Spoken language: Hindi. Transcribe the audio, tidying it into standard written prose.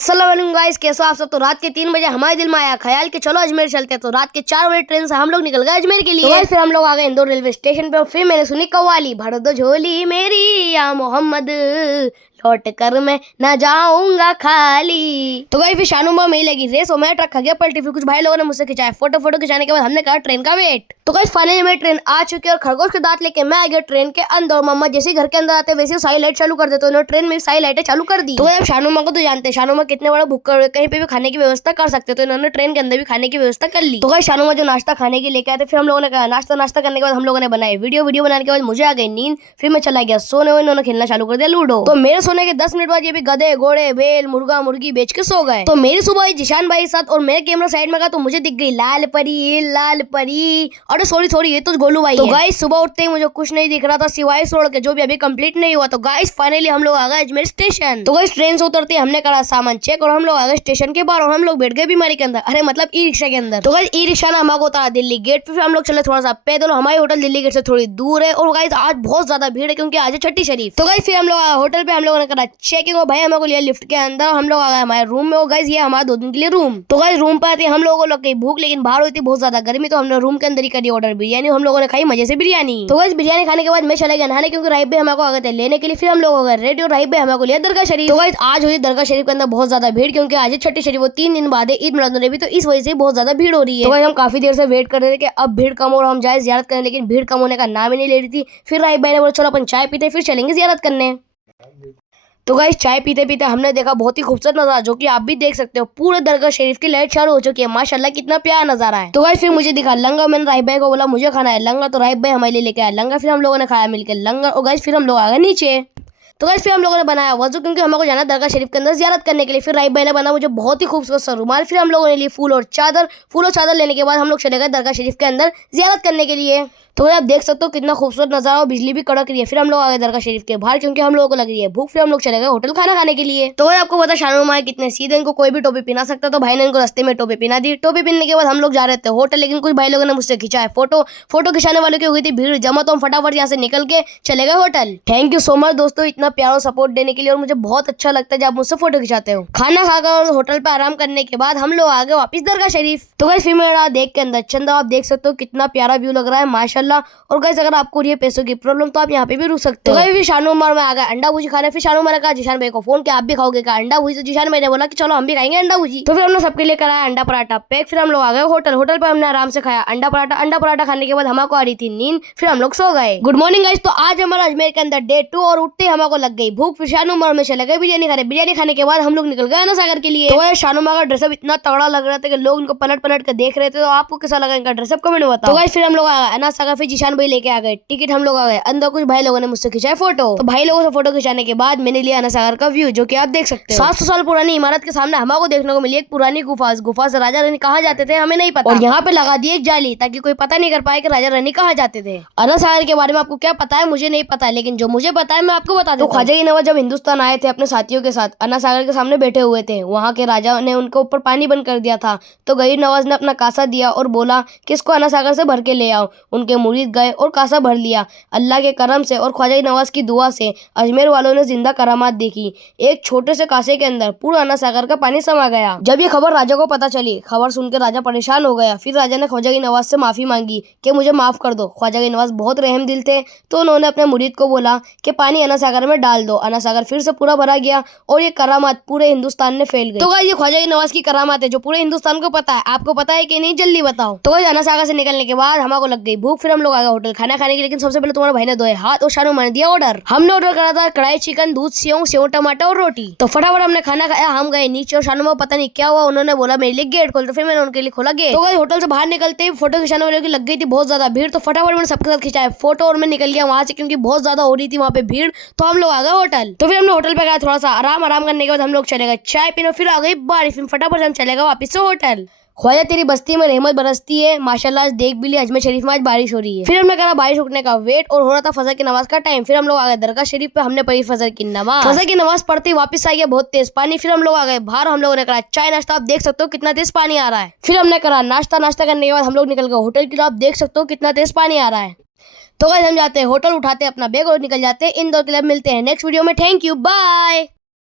अस्सलाम गाइस, कैसे हो आप सब। तो रात के 3 बजे हमारे दिल में आया ख्याल कि चलो अजमेर चलते हैं। तो रात के 4 बजे ट्रेन से हम लोग निकल गए अजमेर के लिए। तो फिर हम लोग आ गए इंदौर रेलवे स्टेशन पे और फिर मैंने सुनी कव्वाली, भर दो झोली मेरी या मोहम्मद, लौट कर मैं ना जाऊंगा खाली। तो भाई फिर शानूमा में ही लगी रेस और मैं ट्रक खा गया पलटी। फिर कुछ भाई लोगों ने मुझसे खिंचाया फोटो खिंचाने के बाद हमने कहा ट्रेन का वेट। तो गाइस फाइनली में ट्रेन आ चुकी है और खरगोश के दांत लेके मैं आ गया ट्रेन के अंदर। मम्मा जैसे घर के अंदर आते वैसे सारी लाइट चालू कर देते, उन्होंने ट्रेन में सारी लाइटें चालू कर दी। तो अब शानूमा को तो जानते हैं, शानूमा कितने बड़ा भुक्कड़, कहीं पे भी खाने की व्यवस्था कर सकते, तो इन्होंने ट्रेन के अंदर भी खाने की व्यवस्था कर ली। तो गाइस शानूमा जो नाश्ता खाने के लेके आए थे, फिर हम लोगों ने कहा नाश्ता करने के बाद हम लोगों ने बनाए वीडियो बनाने के बाद मुझे आ गई नींद। फिर मैं चला गया सोने, इन्होंने खेलना चालू कर दिया लूडो। तो मेरे सोने के 10 मिनट बाद ये भी गधे घोड़े बैल मुर्गा मुर्गी बेच के सो गए। तो मेरी सुबह हुई जिशान भाई साथ और मेरे कैमरा साइड में गया तो मुझे दिख गई लाल परी। अरे सॉरी ये तो गोलू भाई। तो गाइस सुबह उठते ही मुझे कुछ नहीं दिख रहा था सिवाय सो के, जो भी अभी कंप्लीट नहीं हुआ। तो गाइस फाइनली हम लोग आ गए अजमेर स्टेशन। तो गाइस ट्रेन से उतरते हमने करा सामान चेक और हम लोग आ गए स्टेशन के बाहर और हम लोग बैठ गए बीमारी के अंदर, अरे मतलब ई रिक्शा के अंदर। तो गाइस ई रिक्शा ने हमको उतारा दिल्ली गेट पे, फिर हम लोग चले थोड़ा सा पैदल। हमारी होटल दिल्ली गेट से थोड़ी दूर है और गाइस आज बहुत ज्यादा भीड़ है क्योंकि आज है छठी शरीफ। तो गाइस फिर हम लोग होटल पे हम लोगों ने करा चेकिंग और भाई हमको लिया लिफ्ट के अंदर। हम लोग आ गए हमारे रूम में और गाइस ये हमारा 2 दिन के लिए रूम। तो गाइस रूम पे आते हम लोगों को लग गई भूख, लेकिन बाहर हुई थी बहुत ज्यादा गर्मी, तो हमने रूम के अंदर ही करी ऑर्डर बिरयानी। हम लोगों ने खाई मजे से बिरयानी। तो गाइस बिरयानी खाने के बाद मैं चले गया नहाने क्योंकि राइब भाई हमको आ गए थे लेने के लिए। फिर हम लोग हो गए रेडी और राइब भाई हमको लिया दरगाह शरीफ। तो गाइस आज हुई दरगाह शरीफ के अंदर बहुत ज्यादा भीड़ क्योंकि आज छठी शरीफ, वो 3 दिन बाद है ईद मिलाद नबी, तो इस वजह से बहुत ज्यादा भीड़ हो रही है। तो गाइस हम काफी देर से वेट कर रहे थे कि अब भीड़ कम और हम जाए जियारत करने, लेकिन भीड़ कम होने का नाम ही नहीं ले रही थी। फिर राइब भाई ने बोला चलो अपन चाय पीते फिर चलेंगे जियारत करने। तो गाइस चाय पीते पीते हमने देखा बहुत ही खूबसूरत नजारा, जो कि आप भी देख सकते हो। पूरे दरगाह शरीफ की लाइट चालू हो चुकी है, माशाल्लाह कितना प्यारा नजारा है। तो गाइस फिर मुझे दिखा लंगर, मैंने राइब भाई को बोला मुझे खाना है लंगर, तो राइब भाई हमारे लिए लेके आया लंगर। फिर हम लोगों ने खाया मिलकर लंगर और गाइस फिर हम लोग आ गए नीचे। तो गाइस फिर हम लोगों ने बनाया वजू क्योंकि हमको जाना दरगाह शरीफ के अंदर जियारत करने के लिए। फिर राइब भाई ने बना मुझे बहुत ही खूबसूरत सा रुमाल। फिर हम लोगों ने ली फूल और चादर लेने के बाद हम लोग चले गए दरगाह शरीफ के अंदर जियारत करने के लिए। तो आप देख सकते हो कितना खूबसूरत नजारा और बिजली भी कड़क रही है। फिर हम लोग आ गए दरगाह शरीफ के बाहर क्योंकि हम लोगों को लग रही है भूख। फिर हम लोग चले गए होटल खाना खाने के लिए। तो आपको पता शानूमा है कितने सीधे, इनको कोई भी टोपी पहना सकता, तो भाई ने इनको रास्ते में टोपी पहना दी। टोपी पहनने के बाद हम लोग जा रहे थे होटल, लेकिन कुछ भाई लोगों ने मुझसे खिंचाया फोटो खिंचाने वालों की हो गई थी भीड़ जमा, तो हम फटाफट यहाँ से निकल के चले गए hotel. Thank you so much दोस्तों इतना प्यारा सपोर्ट देने के लिए, और मुझे बहुत अच्छा लगता है जब आप मुझसे फोटो खिंचाते हो। खाना खाकर होटल पे आराम करने के बाद हम लोग आ गए वापस दरगाह शरीफ। तो गाइस फिर मेरा देख के अंदर चंदा आप देख सकते हो कितना प्यारा व्यू लग रहा है माशाल्लाह। और गाइस अगर आपको ये पैसों की प्रॉब्लम तो आप यहाँ पे भी रुक सकते हो। तो फिर शानू उमर में आ गया अंडा भुजी खाने। फिर शानू उमर ने कहा जिशान भाई को फोन किया आप भी खाओगे क्या अंडा भुजी, तो जिशान भाई ने बोला कि चलो हम भी खाएंगे अंडा भुजी। तो फिर हमने सबके लिए कराया अंडा पराठा पैक। फिर हम लोग आ गए होटल पर हमने आराम से खाया अंडा पराठा खाने के बाद हमको आ रही थी नींद। फिर हम लोग सो गए। Good morning guys. तो आज हमारा अजमेर के अंदर डे 2 और उठते हमको लग गई भूख। फिर शानू उमर में चले गए बिरयानी खाने के बाद हम लोग निकल गए ना सागर के लिए। तो शानू उमर का ड्रेसअप इतना तगड़ा लग रहा था कि लोग इनको पलट के देख रहे थे। तो आपको कैसा लगा इनका ड्रेसअप कमेंट में बताओ। तो गाइस फिर हम लोग आ गए अना सागर। फिर जिशान भाई लेके आ गए टिकट। हम लोग आ गए अंदर, कुछ भाई लोगों ने मुझसे खिंचाया फोटो। तो भाई लोगों से फोटो खिंचाने के बाद मैंने लिया अना सागर का व्यू, जो कि आप देख सकते हो। 700 साल पुरानी इमारत के सामने हमको देखने को मिली एक पुरानी गुफा से राजा रानी कहाँ जाते थे हमें नहीं पता, और यहाँ पे लगा दी एक जाली ताकि कोई पता नहीं कर पाए कि राजा रानी कहाँ जाते थे। अना सागर के बारे में आपको क्या पता है मुझे नहीं पता है, लेकिन जो मुझे पता है मैं आपको बता दूं। ख्वाजा ई नवाज जब हिंदुस्तान आए थे अपने साथियों के साथ, अना सागर के सामने बैठे हुए थे, वहाँ के राजा ने उनके ऊपर पानी बंद कर दिया था। तो गरीब नवाज ने अपना कासा दिया और बोला कि इसको अना सागर से भर के ले आओ। उनके मुरीद गए और कासा भर लिया। अल्लाह के करम से और ख्वाजा नवाज की दुआ से अजमेर वालों ने जिंदा करामात देखी। एक छोटे से कासे के अंदर पूरा अना सागर का पानी समा गया। जब ये खबर राजा को पता चली, खबर सुनकर राजा परेशान हो गया। फिर राजा ने ख्वाजा नवाज से माफी मांगी कि मुझे माफ कर दो। ख्वाजा नवाज बहुत रहम दिल थे, तो उन्होंने अपने मुरीद को बोला कि पानी अना सागर में डाल दो। अना सागर फिर से पूरा भरा गया और ये करामात पूरे हिंदुस्तान में फैल गई। तो गाइस ये ख्वाजा नवाज की करामात है जो पूरे हिंदुस्तान को पता है। आपको पता है कि नहीं जल्दी बताओ। तो गाइस अना सागर से निकलने के बाद हमको लग गई भूख। फिर हम लोग आ गए होटल खाना खाने के, लेकिन सबसे पहले तुम्हारे भाई ने धोए हाथ और शानू मैंने दिया ऑर्डर। हमने ऑर्डर करा था कढ़ाई चिकन, दूध, सेव टमाटर और रोटी। तो फटाफट हमने खाना खाया, हम गए नीचे और शानू में पता नहीं क्या हुआ, उन्होंने बोला मेरे लिए गेट खोल, तो फिर मैंने उनके लिए खोला गेट। तो गाइस होटल से बाहर निकलते ही फोटो खिंचाने वालों की लग गई थी बहुत ज्यादा भीड़। तो फटाफट मैंने सबके साथ खिंचाया फोटो और मैं निकल गया वहां से क्योंकि बहुत ज्यादा हो रही थी वहां पे भीड़। तो हम लोग आ गए होटल। तो फिर हमने होटल पे गया थोड़ा सा आराम करने के बाद हम लोग चले गए चाय पीने। फिर आ गई बारिश। फिर फटाफट हम चले गए वापस से होटल। ख्वाजा तेरी बस्ती में रहमत बरसती है माशाल्लाह। आज देख भी लिया अजमेर शरीफ में आज बारिश हो रही है। फिर हमने करा बारिश रुकने का वेट और हो रहा था फजर की नमाज का टाइम। फिर हम लोग आ गए दरगाह शरीफ पे, हमने पढ़ी फजर की नमाज। फजर की नमाज पढ़ते वापस आ गया बहुत तेज पानी। फिर हम लोग आ गए बाहर, हम लोगों ने करा चाय नाश्ता। आप देख सकते हो कितना तेज पानी आ रहा है। फिर हमने करा नाश्ता करने के बाद हम लोग निकल गए होटल के लिए। आप देख सकते हो कितना तेज पानी आ रहा है। तो गाइस हम जाते हैं होटल, उठाते हैं अपना बैग और निकल जाते हैं इंदौर के लिए। मिलते हैं नेक्स्ट वीडियो में। Thank you, bye.